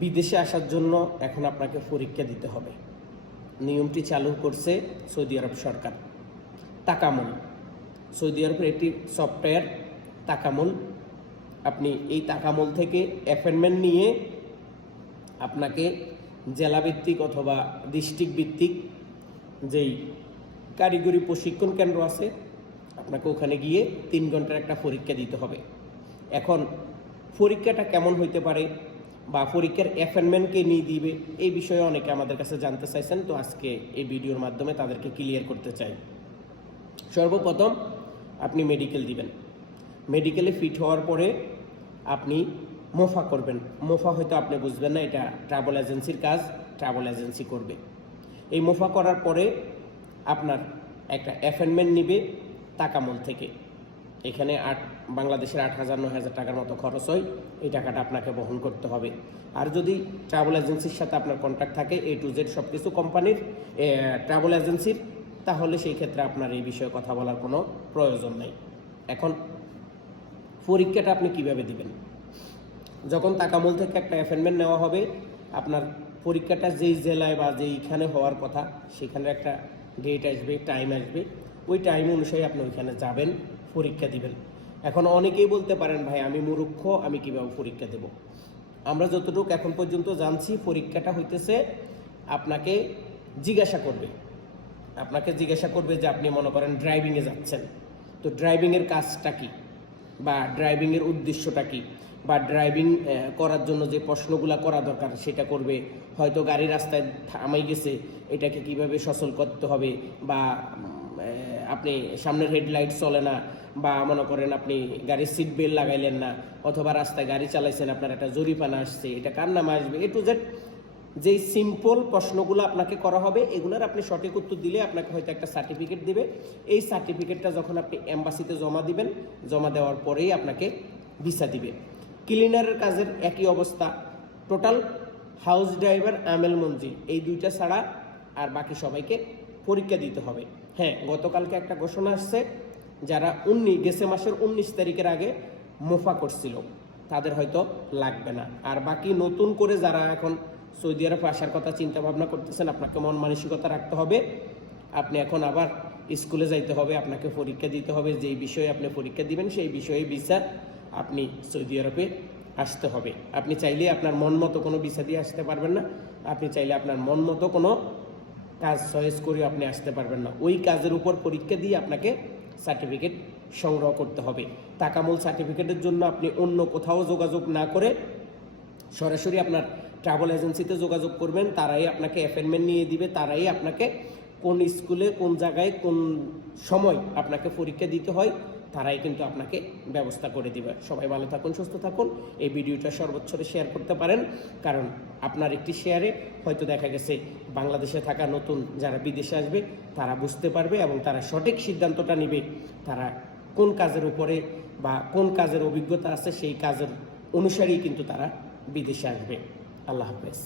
বিদেশে আসার জন্য এখন আপনাকে পরীক্ষা দিতে হবে। নিয়মটি চালু করছে সৌদি আরব সরকার। তাকামুল। সৌদি আরবের একটি সফটওয়্যার, তাকামুল। আপনি এই তাকামুল থেকে অ্যাপয়েন্টমেন্ট নিয়ে আপনাকে জেলাভিত্তিক অথবা ডিস্ট্রিক্ট ভিত্তিক যেই কারিগরি প্রশিক্ষণ কেন্দ্র আছে, আপনাকে ওখানে গিয়ে তিন ঘণ্টার একটা পরীক্ষা দিতে হবে। এখন পরীক্ষাটা কেমন হইতে পারে? বা পরীক্ষার অ্যাপয়েন্টমেন্টকে নিয়ে দিবে, এই বিষয়ে অনেকে আমাদের কাছে জানতে চাইছেন। তো আজকে এই ভিডিওর মাধ্যমে তাদেরকে ক্লিয়ার করতে চাই। সর্বপ্রথম আপনি মেডিকেল দিবেন। মেডিকেলে ফিট হওয়ার পরে আপনি মোফা করবেন। মোফা হয়তো আপনি বুঝবেন না, এটা ট্রাভেল এজেন্সির কাজ ট্রাভেল এজেন্সি করবে। এই মোফা করার পরে আপনার একটা অ্যাপয়েন্টমেন্ট নিবে তাকামল থেকে। এখানে আট বাংলাদেশের আট হাজার, নয় হাজার টাকার মতো খরচ হয়, এই টাকাটা আপনাকে বহন করতে হবে। আর যদি ট্রাভেল এজেন্সির সাথে আপনার কন্ট্যাক্ট থাকে এ টু জেড সব কিছু কোম্পানির ট্রাভেল এজেন্সির তাহলে সেই ক্ষেত্রে আপনার এই বিষয়ে কথা বলার কোনো প্রয়োজন নেই। এখন, পরীক্ষাটা আপনি কীভাবে দিবেন? যখন তাকামল থেকে একটা অ্যাপয়েন্টমেন্ট নেওয়া হবে, আপনার পরীক্ষাটা যেই জেলায় বা যেইখানে হওয়ার কথা, সেখানে একটা ডেট আসবে টাইম আসবে। ওই টাইম অনুযায়ী আপনি ওইখানে যাবেন, পরীক্ষা দিবেন। এখন অনেকেই বলতে পারেন, ভাই, আমি মূর্খ, আমি কীভাবে পরীক্ষা দেব? আমরা যতটুকু এখন পর্যন্ত জানছি, পরীক্ষাটা হইতেছে আপনাকে জিজ্ঞাসা করবে। আপনাকে জিজ্ঞাসা করবে যে আপনি মনে করেন ড্রাইভিংয়ে যাচ্ছেন। তো ড্রাইভিংয়ের কাজটা কি? বা ড্রাইভিংয়ের উদ্দেশ্যটা কি? বা ড্রাইভিং করার জন্য যে প্রশ্নগুলো করা দরকার, সেটা করবে। হয়তো গাড়ি রাস্তায় থামাই গেছে, এটাকে কীভাবে সচল করতে হবে? বা আপনি সামনের হেডলাইট চলে না বা মনে করেন আপনি গাড়ির সিট বেল্ট লাগাইলেন না অথবা রাস্তায় গাড়ি চালাইছেন, আপনার একটা জরিপানা আসছে, এটা কার নামে আসবে? এ টু জেড যেই সিম্পল প্রশ্নগুলো আপনাকে করা হবে, এগুলোর আপনি সঠিক উত্তর দিলে আপনাকে হয়তো একটা সার্টিফিকেট দিবে। এই সার্টিফিকেটটা যখন আপনি এম্বাসিতে জমা দিবেন, জমা দেওয়ার পরেই আপনাকে ভিসা দিবে। ক্লিনারের কাজের একই অবস্থা। টোটাল হাউস ড্রাইভার আমেল মঞ্জিল এই দুইটা ছাড়া আর বাকি সবাইকে পরীক্ষা দিতে হবে। হ্যাঁ গতকালকে একটা ঘোষণা আসছে যারা উনিশ গেছে মাসের উনিশ তারিখের আগে মোফা করছিল। তাদের হয়তো লাগবে না। আর বাকি নতুন করে যারা এখন সৌদি আরবে আসার কথা চিন্তা ভাবনা করতেছেন, আপনাকে মন মানসিকতা রাখতে হবে। আপনি এখন আবার স্কুলে যাইতে হবে, আপনাকে পরীক্ষা দিতে হবে। যেই বিষয়ে আপনি পরীক্ষা দিবেন, সেই বিষয়ে বিচার আপনি সৌদি আরবে আসতে হবে। আপনি চাইলে আপনার মন মতো কোনো ভিসা দিয়ে আসতে পারবেন না। আপনি চাইলে আপনার মন মতো কোনো কাজ চয়েস করে আপনি আসতে পারবেন না। ওই কাজের উপর পরীক্ষা দিয়ে আপনাকে সার্টিফিকেট সংগ্রহ করতে হবে। তাকামূল সার্টিফিকেটের জন্য আপনি অন্য কোথাও যোগাযোগ না করে সরাসরি আপনার ট্রাভেল এজেন্সিতে যোগাযোগ করবেন। তারাই আপনাকে অ্যাপয়েন্টমেন্ট নিয়ে দিবে। তারাই আপনাকে কোন স্কুলে কোন জায়গায় কোন সময় আপনাকে পরীক্ষা দিতে হয়। তারাই কিন্তু আপনাকে ব্যবস্থা করে দিবে। সবাই ভালো থাকুন, সুস্থ থাকুন। এই ভিডিওটা সর্বোচ্চ শেয়ার করতে পারেন। কারণ আপনার একটি শেয়ারে হয়তো দেখা গেছে বাংলাদেশে থাকা নতুন যারা বিদেশে আসবে, তারা বুঝতে পারবে এবং তারা সঠিক সিদ্ধান্তটা নেবে তারা কোন কাজের উপরে বা কোন কাজের অভিজ্ঞতা আছে, সেই কাজের অনুসারেই কিন্তু তারা বিদেশে আসবে। আল্লাহ হাফেজ।